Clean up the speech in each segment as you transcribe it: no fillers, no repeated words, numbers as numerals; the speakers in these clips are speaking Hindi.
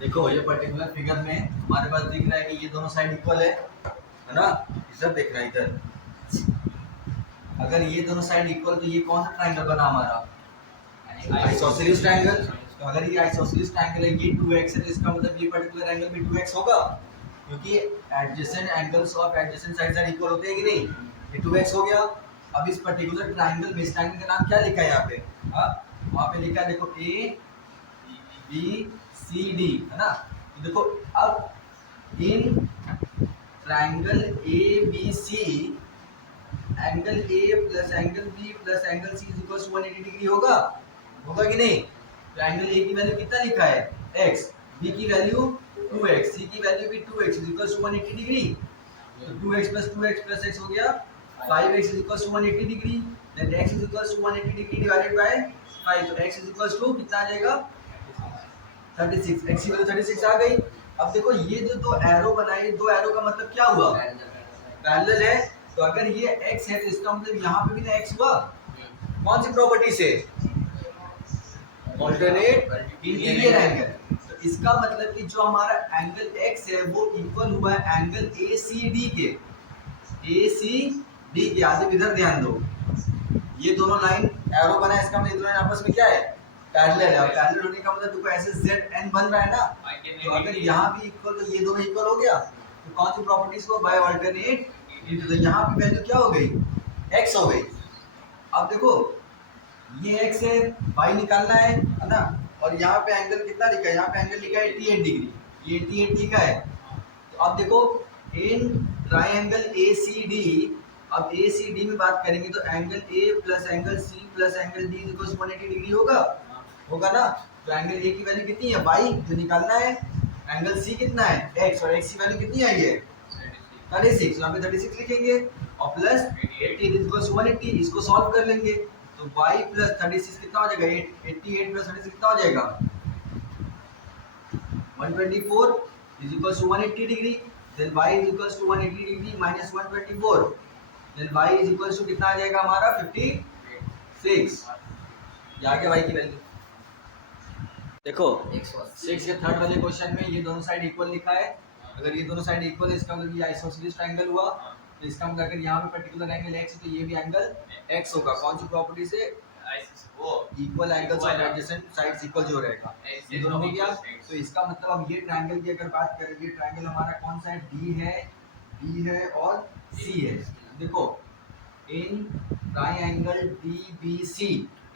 देखो ये पर्टिकुलर फिगर में हमारे पास दिख रहा है कि ये दोनों साइड इक्वल है ना। इधर देखना है इधर, अगर ये दोनों साइड इक्वल तो ये कौन सा ट्रायंगल बना हमारा आइसोसेलेस ट्रायंगल। तो अगर ये आइसोसेलेस ट्रायंगल है ये 2x है तो इसका मतलब ये पर्टिकुलर एंगल भी 2x होगा, क्योंकि adjacent angles of adjacent sides are equal होते हैं कि नहीं। ये 2x हो गया। अब इस पर्टिकुलर ट्रायंगल में इस ट्रायंगल का नाम क्या लिखा है यहाँ पे? हाँ, वहाँ पे लिखा है देखो ए बी सी डी, है ना। तो देखो अब in triangle A B C angle A plus angle B plus angle C is equal to 180 degree होगा कि नहीं। तो एंगल ए की वैल्यू कितना लिखा है x, b की वैल्यू 2x, c की वैल्यू भी 2x is equal to 180 degree. तो 2x plus x हो गया 5x is equal to 180 degree. Then x is equal to 180 degree divided by 5, तो x इज इक्वल टू कितना आ जाएगा 36। x की वैल्यू 36 आ गई। अब देखो ये जो दो एरो बनाए, दो एरो का मतलब क्या हुआ? पैरेलल है। तो अगर ये x है तो इसका मतलब यहाँ पे भी ना x हुआ। कौन सी प्रॉपर्टी से? Alternate interior angle. तो इसका मतलब कि जो हमारा एंगल x है वो इक्वल हुआ है एंगल ACD के। ACD के आगे इधर ध्यान दो, ये दोनों लाइन एरो बना है, इसका मतलब ये दोनों आपस में क्या है? पैरेलल है। पैरेलल होने का मतलब देखो ऐसे ZN बन रहा है ना। तो अगर यहाँ भी इक्वल तो ये दोनों इक्वल हो गया। तो कौन सी प्रॉपर्टीज को? By alternate. तो यहाँ पे वैल्यू क्या हो गई? x हो गई। अब देखो ये x है, y निकालना है ना। और यहाँ पे एंगल कितना लिखा है? यहाँ पे एंगल लिखा है 88 डिग्री, ये 88 लिखा है। तो अब देखो इन ट्रायंगल ACD, अब ACD में बात करेंगे तो angle A plus angle C plus angle D equal 180 degree होगा ना। तो एंगल A की वैल्यू कितनी है? y जो निकालना है। एंगल C कितना है? x, और x की वैल्यू कितनी आई है? 36। यहाँ पे 36 लिखेंगे और प्लस 80 इक्वल 180, इसको सॉल्व कर लेंगे। तो y प्लस 36 कितना हो जाएगा? 88 प्लस 36 कितना हो जाएगा? 124 is equal to 180 degree. Then y is equal to 180 degree minus 124, then y is equal to कितना आ जाएगा हमारा? 56। ये आ गया y की वैल्यू। देखो 6 के थर्ड वाले क्वेश्चन में ये दोनों साइड इक्वल लिखा है। अगर ये दोनों साइड इक्वल है इसका मतलब ये आइसोसेलेस ट्रायंगल हुआ। तो इसका मतलब अगर यहाँ पे पर्टिकुलर एंगल x है तो ये भी एंगल x होगा। कौन सी प्रॉपर्टी से? Equal angles of adjacent sides equal जो रहेगा। ये दोनों हो गया। तो इसका मतलब अब ये ट्रायंगल की अगर बात करें, ये ट्रायंगल हमारा कौन सा है? D है और C है। देखो in triangle DBC,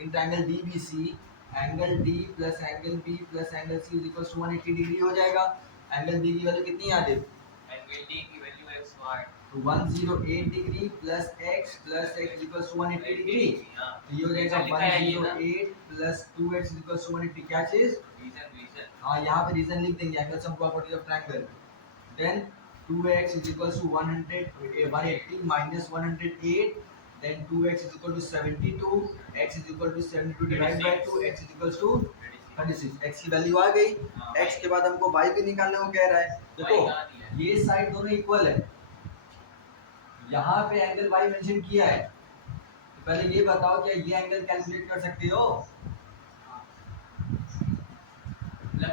in triangle DBC angle D plus angle B plus angle C is equal to 180 degree हो जाएगा। एंगल D की वैल्यू कितनी आ गई? एंगल D की वैल्यू x y, तो 108 degree plus x equal to 180 degree. तो ये हो जाएगा 108 प्लस 2x इक्वल टू 180। क्या चीज? रीजन। हाँ, यहाँ पे रीजन लिख देंगे, angle sum property of triangle. Then 2x is equal to 180 minus 108, then 2x is equal to 72, x is equal to 72 divided by 2, x is equal to 36। x की वैल्यू आ गई। x के बाद हमको y भी निकालने को कह रहा है। देखो ये साइड दोनों इक्वल है, यहाँ पे एंगल y मेंशन किया है। तो पहले ये बताओ क्या ये एंगल कैलकुलेट कर सकते हो? मतलब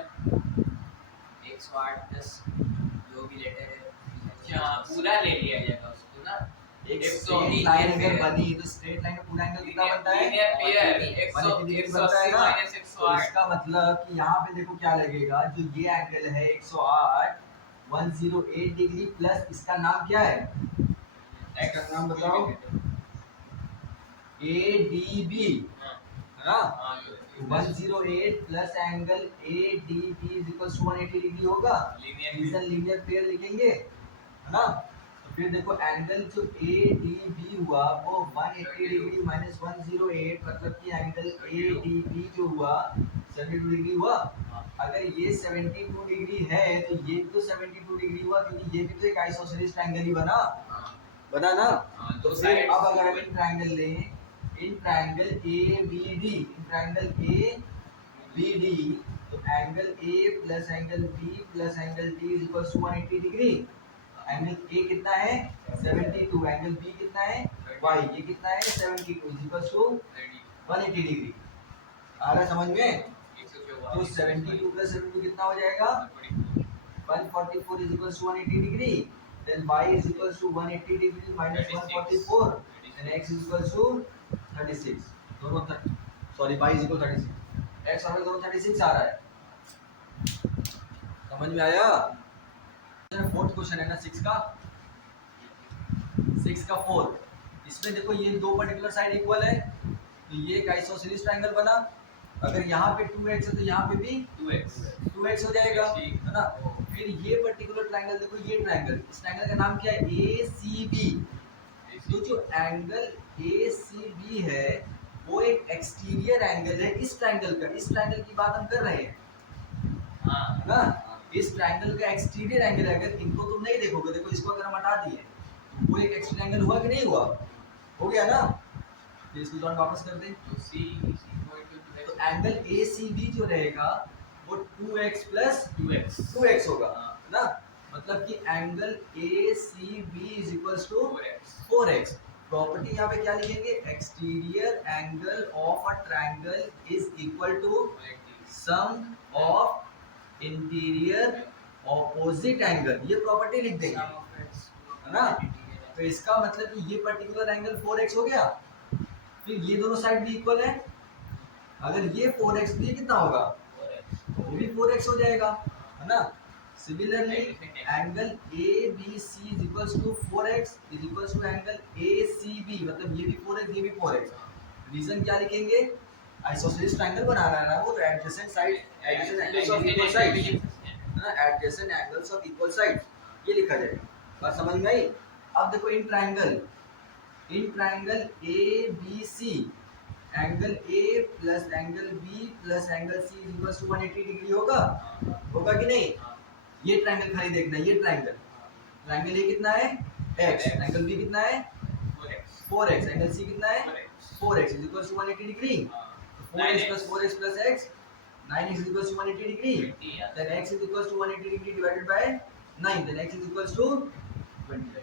x y प्लस जो भी लेटर है, अच्छा पूरा ले लिया जाएगा उसको ना। एक स्ट्रेट लाइन अगर बनी तो स्ट्रेट लाइन का पूरा एंगल कितना बनता है? 180 डिग्री बनता है ना। तो इसका मतलब कि यहाँ पे देखो क्या लगेगा, जो ये एंगल है 108 108 डिग्री प्लस इसका नाम क्या है? इसका नाम बताओ। ADB है ना। 108 plus angle ADB is equal to 180 degree होगा। रीजन लीनियर पेयर लिखेंगे, है ना। तो फिर देखो एंगल जो ADB हुआ वो 180 डिग्री माइनस 108, मतलब कि एंगल ADB जो हुआ 72 डिग्री हुआ। अगर ये 72 डिग्री है तो ये भी तो 72 डिग्री हुआ, क्योंकि ये भी तो एक आइसोसेलेस ट्रायंगल ही बना ना। तो फिर अब अगर हम ट्रायंगल लें, in triangle ABD, in triangle ABD, तो angle A plus angle B plus angle D is equal to 180 degree. Angle A कितना है? 72। एंगल B कितना है? y, ये कितना है? 72 इज इक्वल टू 180 डिग्री। आ रहा है समझ में? तो 72 प्लस 72 कितना हो जाएगा 144 is equals to 180 degree, then y is equals to 180 degree minus 144, and x is equals to 36. दोनों sorry y is equal 36, x और y दोनों 36 आ रहा है। समझ में आया? फोर्थ क्वेश्चन है ना 6 का 4, इसमें देखो ये दो पर्टिकुलर साइड इक्वल है, तो ये एक आइसोसेलेस ट्रायंगल बना। अगर यहाँ पे 2x है तो यहाँ पे भी 2x हो जाएगा, है ना। फिर ये पर्टिकुलर ट्रायंगल देखो, ये ट्रायंगल, इस ट्रायंगल का नाम क्या है ACB। तो जो एंगल ACB है वो एक एक्सटीरियर एंगल है इस ट्रायंगल का, इस ट्रायंगल की बात हम कर रहे हैं, है ना। इस ट्रायंगल का एक्सटीरियर एंगल है, अगर इनको तुम नहीं देखोगे, देखो इसको अगर हम हटा दिए वो एक एक्सटीरियर एंगल हुआ कि नहीं हुआ, हो गया ना। तो इसको तो वापस कर दें, तो एंगल ACB जो रहेगा वो 2x प्लस 2x होगा, है ना। मतलब कि angle ACB is equals to 4x। Property यहाँ पे क्या लिखेंगे, exterior angle of a triangle is equal to sum of interior opposite angle, ये प्रॉपर्टी लिख देंगे, है ना। तो इसका मतलब कि ये पर्टिकुलर एंगल 4x हो गया। फिर ये दोनों साइड भी इक्वल है, अगर ये 4x भी कितना होगा, वो भी 4x हो जाएगा, है ना। Similarly angle ABC is equals to 4x is equals to angle ACB, मतलब ये भी 4x ये भी 4x। रीजन क्या लिखेंगे, आइसोसेलेस ट्रायंगल बना रहा है ना वो, तो adjacent side, adjacent angles of equal sides, है ना, adjacent angles of equal sides, ये लिखा जाएगा। बात समझ में आई? अब देखो in triangle ABC angle A plus angle B plus angle C is equals to 180 degree होगा, होगा कि नहीं। ये ट्रायंगल खाली देखना, ये ट्रायंगल A कितना है x, एंगल B कितना है 4x, एंगल C कितना है 4x is equals to 180 degree. 4x plus 4x plus x, 9x is equals to 180 degree, then x is equals to 180 degree divided by 9, then x is equals to 20।